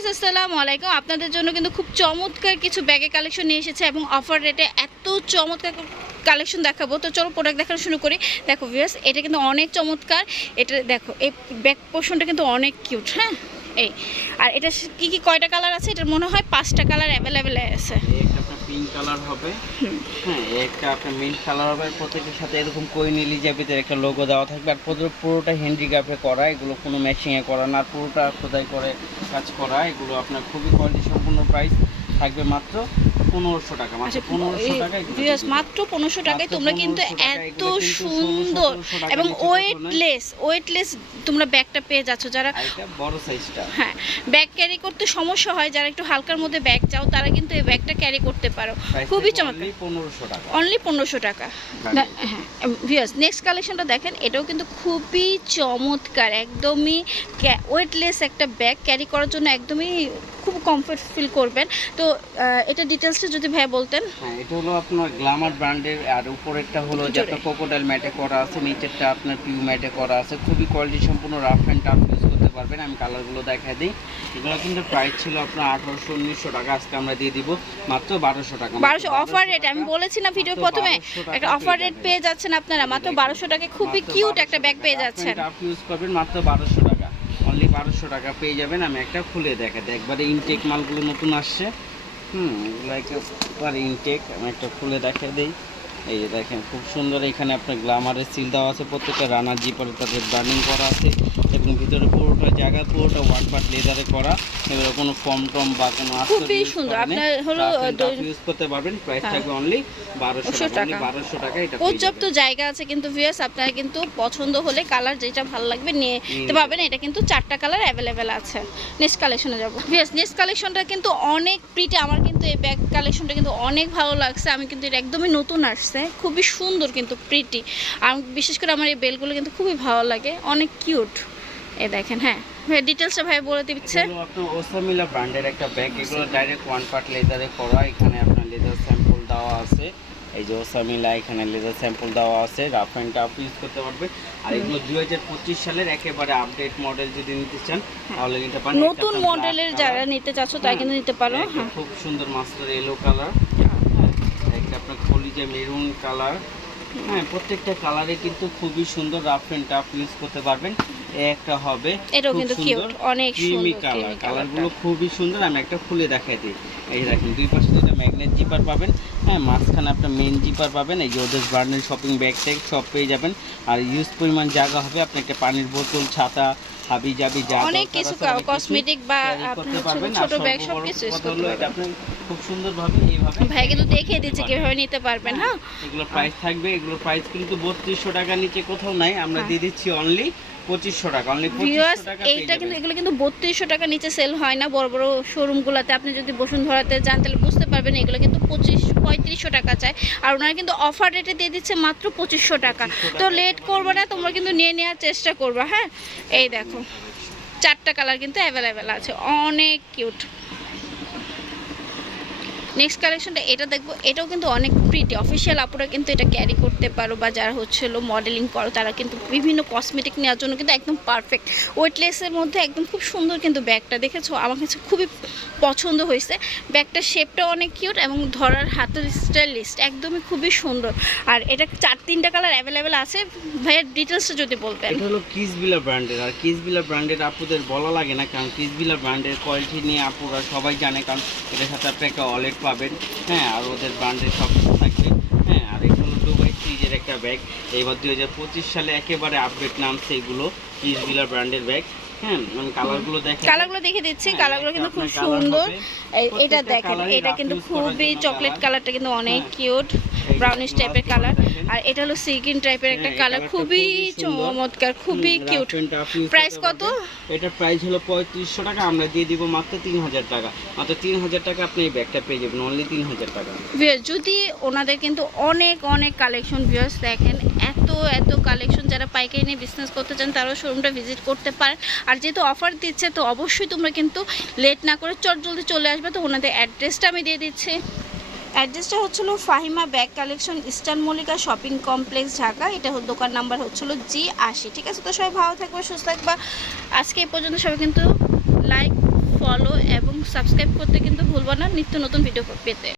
Viewers আসসালামু আলাইকুম। আপনাদের জন্য কিন্তু খুব চমৎকার কিছু ব্যাগে কালেকশন নিয়ে এসেছে এবং অফার রেটে এত চমৎকার কালেকশন দেখাবো। তো চলো প্রোডাক্ট দেখানো শুরু করি। দেখো ভিউয়ার্স এটা কিন্তু অনেক চমৎকার। এটা দেখো, এই ব্যাগ পোর্শনটা কিন্তু অনেক কিউট হ্যাঁ? এই, আর এটা কি কি কয়টা কালার আছে? এটার মনে হয় পাঁচটা কালার অ্যাভেলেবেল আছে। পিঙ্ক কালার হবে। হ্যাঁ একটা আপনার মিন্ট কালার হবে প্রত্যেকের প্রত্যেকটার সাথে এরকম কোইন এলিজাবেথের একটা লোগো দেওয়া থাকবে। আর পুরো- পুরোটা হ্যান্ডিক্রাফটে করা এগুলো কোনো ম্যাচিংয়ে করা না। পুরোটা খোদাই করে কাজ করা এগুলো আপনার খুবই কোয়ালিটি সম্পূর্ণ প্রাইস থাকবে মাত্র পনেরোশো টাকা মাত্র আচ্ছা পনেরোশো টাকায় তোমরা কিন্তু এত সুন্দর এবং ওয়েটলেস ওয়েটলেস তোমরা ব্যাগটা পেয়ে যাচ্ছ। যারা বড় সাইজটা হ্যাঁ ব্যাগ ক্যারি করতে সমস্যা হয় যারা একটু হালকার মধ্যে ব্যাগ চাও তারা কিন্তু এই ব্যাগটা ক্যারি করতে পারো। খুবই চমৎকার। অনলি পনেরোশো টাকা। হ্যাঁ নেক্সট কালেকশনটা দেখেন এটাও কিন্তু খুবই চমৎকার একদমই ওয়েটলেস একটা ব্যাগ ক্যারি করার জন্য একদমই খুব কমফর্ট ফিল করবেন। তো এটা ডিটেলসটা যদি ভাই বলতেন। হ্যাঁ এটা হলো আপনার গ্লামার ব্র্যান্ডের আর উপরেরটা হলো যে জোরে। আপনার কোকোডাইল ম্যাটে করা আছে নিচেরটা আপনার পিউ ম্যাটে করা আছে। খুবই কোয়ালিটি সম্পূর্ণ রাফ অ্যান্ড টাফ ইউজ করতে পারবেন। আমি কালারগুলো দেখাই দিই। এগুলো কিন্তু প্রাইস ছিল আপনার আঠারোশো উনিশশো টাকা। আজকে আমরা দিয়ে দিব মাত্র বারোশো টাকা। বারোশো অফার রেট আমি বলেছি না ভিডিও প্রথমে একটা অফার রেট পেয়ে যাচ্ছেন আপনারা। মাত্র বারোশো টাকায় খুবই কিউট একটা ব্যাগ পেয়ে যাচ্ছেন। টাফ ইউজ করবেন মাত্র বারোশো টাকা। অনলি বারোশো টাকা পেয়ে যাবেন। আমি একটা খুলে দেখা দিই একবারে ইনটেক মালগুলো নতুন আসছে। হুম এগুলো একেবারে ইনটেক আমি একটা খুলে দেখা দিই। এই যে দেখেন খুব সুন্দর এখানে আপনার গ্লামারের সিল দেওয়া আছে প্রত্যেকটা রানার জিপারে তাদের ব্র্যান্ডিং করা আছে এবং ভিতরে পুরোটা জায়গা পুরোটা ওয়ান পার্ট লেদারে করা। এগুলো কোনো ফর্ম টম বা কোনো খুবই সুন্দর। আপনার হলো ইউজ করতে পারবেন প্রাইস হ্যাঁ। থাকবে অনলি বারোশো 1200 টাকা টাকা। বারোশো টাকা এটা পর্যাপ্ত জায়গা আছে কিন্তু ভিউয়ার্স আপনারা কিন্তু পছন্দ হলে কালার যেটা ভালো লাগবে নিয়ে নিতে নিতে পারবেন। এটা কিন্তু চারটা কালার অ্যাভেলেবেল আছে। নেক্সট কালেকশনে যাব। ভিউয়ার্স নেক্সট কালেকশনটা কিন্তু অনেক প্রিটি আমার কিন্তু এই ব্যাগ কালেকশনটা কিন্তু অনেক ভালো লাগছে। আমি কিন্তু এটা একদমই নতুন আসছে। খুবই সুন্দর কিন্তু প্রিটি আর বিশেষ করে আমার এই বেলগুলো কিন্তু খুবই ভালো লাগে অনেক কিউট এ দেখেন হ্যাঁ। ভাই ডিটেলসটা ভাই বলে দিচ্ছে। আপনার ওসামিলা ব্র্যান্ডের একটা ব্যাগ এগুলো ডাইরেক্ট ওয়ান পার্ট লেদারে করা এখানে আপনার লেদার স্যাম্পল দেওয়া আছে। এই যে ওসামিলা এখানে লেদার স্যাম্পল দেওয়া আছে রাফ অ্যান্ড টাফ ইউজ করতে পারবে। আর এগুলো দুই হাজার পঁচিশ সালের একেবারে আপডেট মডেল যদি নিতে চান তাহলে নিতে পারেন। নতুন মডেলের যারা নিতে চাচ্ছ তাই কিন্তু নিতে পারো হ্যাঁ। খুব সুন্দর মাস্টার এলো কালার একটা আপনার খলিজে মেরুন কালার। হ্যাঁ প্রত্যেকটা কালারে কিন্তু খুবই সুন্দর রাফ অ্যান্ড টাফ ইউজ করতে পারবেন। একটা হবে এটাও কিন্তু কিউট অনেক ক্রিমি সুন্দর কালারগুলো কালারগুলো খুবই সুন্দর আমি একটা খুলে দেখাই দিই। এই দেখেন দুই পাশে দুটো ম্যাগনেট জিপার পাবেন। হ্যাঁ মাঝখানে আপনার মেন জিপার পাবেন এই যে ওদের ব্র্যান্ডের শপিং ব্যাগ ট্যাগ সব পেয়ে যাবেন। আর ইউজ পরিমাণ জায়গা হবে আপনি একটা পানির বোতল ছাতা হাবি জাবি যা অনেক কিছু কসমেটিক বা ছোট ব্যাগ সব কিছু ইউজ করতে পারবেন। আপনি খুব সুন্দরভাবে এইভাবে ভাই কিন্তু দেখিয়ে দিচ্ছে কীভাবে নিতে পারবেন হ্যাঁ এগুলো প্রাইস থাকবে এগুলো প্রাইস কিন্তু বত্রিশশো টাকার নিচে কোথাও নাই আমরা হ্যাঁ। দিয়ে দিচ্ছি অনলি পঁচিশশো টাকা অনলি পঁচিশশো টাকা এইটা কিন্তু এগুলো কিন্তু বত্রিশশো টাকা নিচে সেল হয় না বড় বড় শোরুমগুলোতে আপনি যদি বসুন্ধরাতে যান তাহলে বুঝতে পারবেন এগুলো কিন্তু পঁচিশ পঁয়ত্রিশশো টাকা চায়। আর ওনারা কিন্তু অফার রেটে দিয়ে দিচ্ছে মাত্র পঁচিশশো টাকা। তো লেট করবে না তোমরা কিন্তু নিয়ে নেওয়ার চেষ্টা করবা হ্যাঁ? এই দেখো চারটা কালার কিন্তু অ্যাভেলেবেল আছে অনেক কিউট নেক্সট কালেকশনটা এটা দেখব। এটাও কিন্তু অনেক প্রিটি অফিসিয়াল আপুরা কিন্তু এটা ক্যারি করতে পারো বা যারা হচ্ছে হলো মডেলিং করো, তারা কিন্তু বিভিন্ন কসমেটিক নেওয়ার জন্য কিন্তু একদম পারফেক্ট ওয়েটলেসের মধ্যে একদম খুব সুন্দর কিন্তু ব্যাগটা, দেখেছ? আমার কাছে খুবই পছন্দ হয়েছে। ব্যাগটার শেপটা অনেক কিউট এবং ধরার হাতের স্টাইলিস্ট একদমই খুবই সুন্দর। আর এটা চার তিনটা কালার অ্যাভেলেবেল আছে। ভাইয়ের ডিটেলসটা যদি বলতেন। এটা হলো কিসবিলা ব্র্যান্ডের আর কিসবিলা ব্র্যান্ডের আপুদের বলা লাগে না, কারণ কিসবিলা ব্র্যান্ডের কোয়ালিটি নিয়ে আপুরা সবাই জানে, কারণ এটার সাথে আপনি একটা পাবেন। হ্যাঁ আর ওদের ব্র্যান্ডের সব কিছু থাকবে। হ্যাঁ আর এগুলো দুবাই সিজের একটা ব্যাগ এইবার দুই হাজার পঁচিশ সালে একেবারে আপডেট নামছে এগুলো কিসবিলা ব্র্যান্ডের ব্যাগ হ্যাঁ মানে কালারগুলো দেখে কালারগুলো দেখে দিচ্ছি। হ্যাঁ, কালারগুলো কিন্তু খুব সুন্দর। এটা দেখেন এটা কিন্তু খুবই চকলেট। কালারটা কিন্তু অনেক হ্যাঁ। কিউট এই ব্রাউনিশ টাইপের কালার আর এটা হলো সিল্কিন টাইপের একটা হ্যাঁ, কালার খুবই চমৎকার খুবই কিউট প্রাইস কত? এটা প্রাইস হলো পঁয়ত্রিশশো টাকা আমরা দিয়ে দিব মাত্র তিন হাজার টাকা। মাত্র তিন হাজার টাকা আপনি এই ব্যাগটা পেয়ে যাবেন অনলি তিন হাজার টাকা যদি ওনাদের কিন্তু অনেক অনেক কালেকশন ভিউয়ার্স দেখেন এত এত কালেকশন যারা পাইকারি নিয়ে বিজনেস করতে চান তারাও শোরুমটা ভিজিট করতে পারেন। আর যেহেতু অফার দিচ্ছে তো অবশ্যই তোমরা কিন্তু লেট না করে চট জলদি চলে আসবে তো ওনাদের অ্যাড্রেসটা আমি দিয়ে দিচ্ছি। অ্যাড্রেসটা হচ্ছিল Fahima bag collection, eastern Mallika shopping complex, Dhaka. এটা দোকান নাম্বার হচ্ছিল জি আশি। ঠিক আছে, তো সবাই ভালো থাকবে, সুস্থ থাকবা। আজকে এই পর্যন্ত সবাই কিন্তু লাইক ফলো এবং সাবস্ক্রাইব করতে কিন্তু ভুলবো না। নিত্য নতুন ভিডিও পেতে।